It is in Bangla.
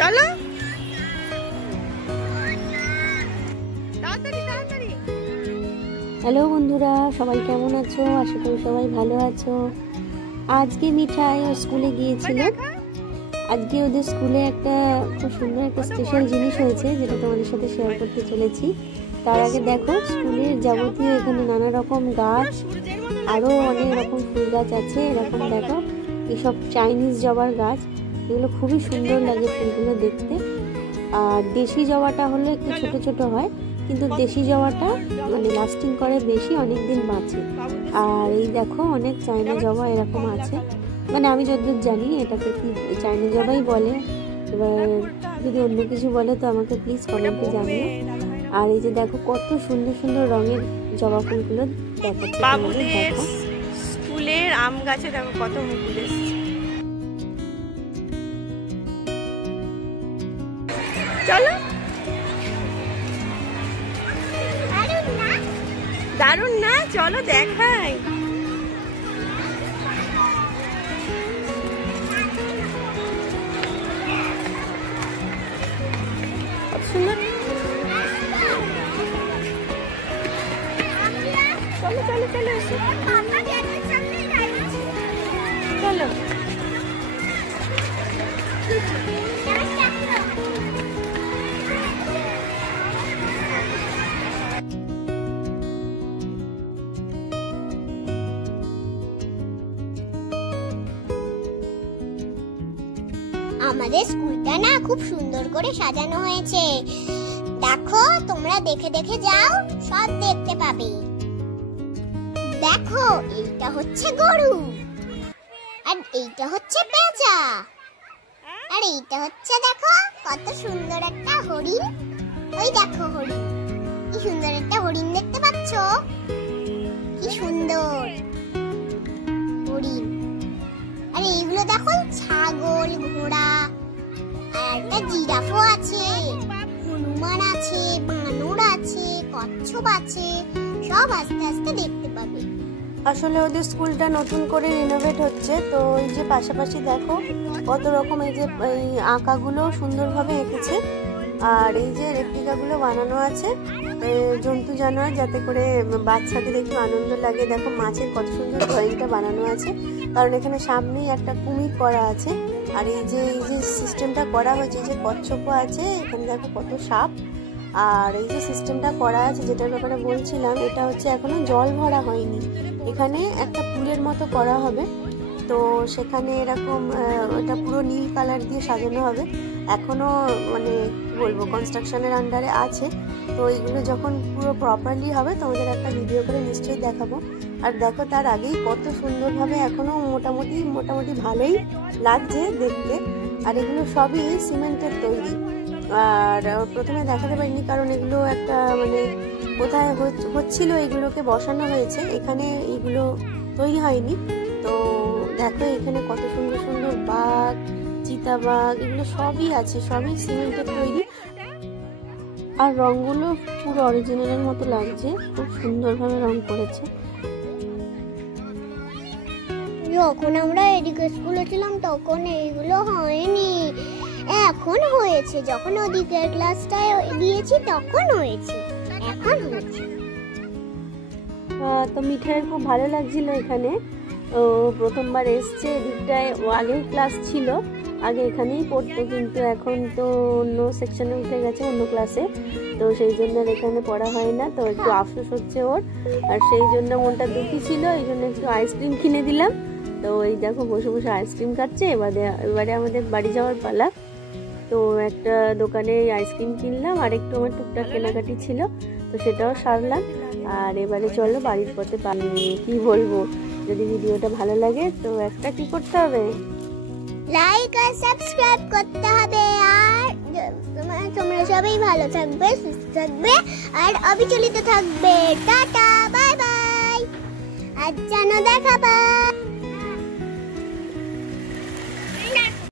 চলো হ্যালো বন্ধুরা, সবাই কেমন আছো? আশা করি সবাই ভালো আছো। আজকে মিঠাই ও স্কুলে গিয়েছিল। আজকে ওদের স্কুলে একটা খুব সুন্দর একটা স্পেশাল জিনিস হয়েছে, যেটা তোমাদের সাথে শেয়ার করতে চলেছি। তার আগে দেখো, স্কুলের যাবতীয় এখানে নানা রকম গাছ, আরও অনেক রকম ফুল গাছ আছে। এরকম দেখো, এইসব চাইনিজ জবার গাছ, এগুলো খুবই সুন্দর লাগে ফুলগুলো দেখতে। আর দেশি জবাটা হলে একটু ছোট ছোট হয়, কিন্তু দেশি জবাটা মানে লাস্টিং করে বেশি, অনেক দিন বাঁচে। আর এই দেখো, অনেক চায়না জবা এরকম আছে, মানে আমি যতদূর জানি এটাকে কি চায়না জবাই বলে। এবার যদি অন্য কিছু বলে তো আমাকে প্লিজ কমেন্টে জানিও। আর এই যে দেখো, কত সুন্দর সুন্দর রঙের জবা ফুলগুলো দেখাচ্ছে। বাবুদের স্কুলের আম গাছে দেখো কত মুকুল এসেছে। চলো, দারুণ না? চলো দেখাই। কত সুন্দর। চলো চলো চলো এসো, চলো। আমাদের স্কুলটা না খুব সুন্দর করে সাজানো হয়েছে। দেখো, তোমরা দেখে দেখে যাও, সব দেখতে পাবে। দেখো, এইটা হচ্ছে গরু, আর এইটা হচ্ছে পেঁচা, আর এইটা হচ্ছে দেখো কত সুন্দর একটা হরিণ। ওই দেখো হরিণ, কি সুন্দর একটা হরিণ দেখতে পাচ্ছ? কি সুন্দর হরিণ। আর এইগুলো দেখো ছাগল, ঘোড়া, আর একটা জিরাফও আছে, হনুমান আছে, বানর আছে, কচ্ছপ আছে, সব আস্তে আস্তে দেখতে পাবে। আসলে ওদের স্কুলটা নতুন করে রিনোভেট হচ্ছে, তো এই যে পাশাপাশি দেখো কত রকম এই যে এই আঁকাগুলো সুন্দরভাবে এঁকেছে। আর এই যে রেপ্লিকাগুলো বানানো আছে জন্তু জানোয়ার, যাতে করে বাচ্চাদের একটু আনন্দ লাগে। দেখো, মাছের কত সুন্দর ড্রয়িংটা বানানো আছে, কারণ এখানে সামনেই একটা কুমির করা আছে। আর এই যে সিস্টেমটা করা হয়েছে, এই যে কচ্ছপও আছে, এখানে দেখো কত সাপ। আর এই যে সিস্টেমটা করা আছে, যেটার ব্যাপারে বলছিলাম, এটা হচ্ছে এখনো জল ভরা হয়নি। এখানে একটা পুলের মতো করা হবে, তো সেখানে এরকম এটা পুরো নীল কালার দিয়ে সাজানো হবে। এখনো মানে কি বলবো, কনস্ট্রাকশনের আন্ডারে আছে। তো এইগুলো যখন পুরো প্রপারলি হবে, তোমাদের একটা ভিডিও করে নিশ্চয়ই দেখাবো। আর দেখো, তার আগেই কত সুন্দরভাবে এখনো মোটামুটি ভালোই লাগছে দেখতে। আর এগুলো সবই সিমেন্টের তৈরি। আর প্রথমে দেখাতে পারিনি, কারণ এগুলো একটা মানে কোথায় হচ্ছিল, এগুলোকে বসানো হয়েছে, এখানে এগুলো তৈরি হয়নি। তো দেখো, এখানে কত সুন্দর সুন্দর বাঘ, চিতাবাঘ, এগুলো সবই আছে, সবই সিমেন্টের তৈরি। আর রঙগুলো পুরো অরিজিনালের মতো লাগছে, খুব সুন্দরভাবে রং করেছে। যখন আমরা এদিকে স্কুলে ছিলাম তখন এইগুলো হয়নি, এখন হয়েছে। যখন ওদিকের ক্লাসটায় দিয়েছি তখন হয়েছে, এখন হয়েছে। তো মিঠাইয়ের খুব ভালো লাগছিল এখানে। ও প্রথমবার এসছে এদিকটায়, ও আগেও ক্লাস ছিল, আগে এখানেই পড়তো, কিন্তু এখন তো অন্য সেকশনে উঠে গেছে, অন্য ক্লাসে। তো সেই জন্য আর এখানে পড়া হয় না, তো একটু আফসোস হচ্ছে ওর। আর সেই জন্য মনটা দুঃখী ছিল, এই জন্য একটু আইসক্রিম কিনে দিলাম। তো এই দেখো, বসে বসে আইসক্রিম খাচ্ছে। এবারে আমাদের বাড়ি যাওয়ার পালা। তো একটা দোকানে আইসক্রিম কিনলাম, আর একটু আমার টুকটাক কেনাকাটি ছিল, তো সেটাও সারলাম। আর এবারে চলো বাড়ির পথে কি বলবো, যদি ভিডিওটা ভালো লাগে তো একটা কি করতে হবে, লাইক আর সাবস্ক্রাইব করতে হবে। আর তোমরা সবাই ভালো থাকবে, সুস্থ থাকবে, আর অবিচলিত থাকবে। টাটা, বাই বাই, আর জানো দেখা, বাই।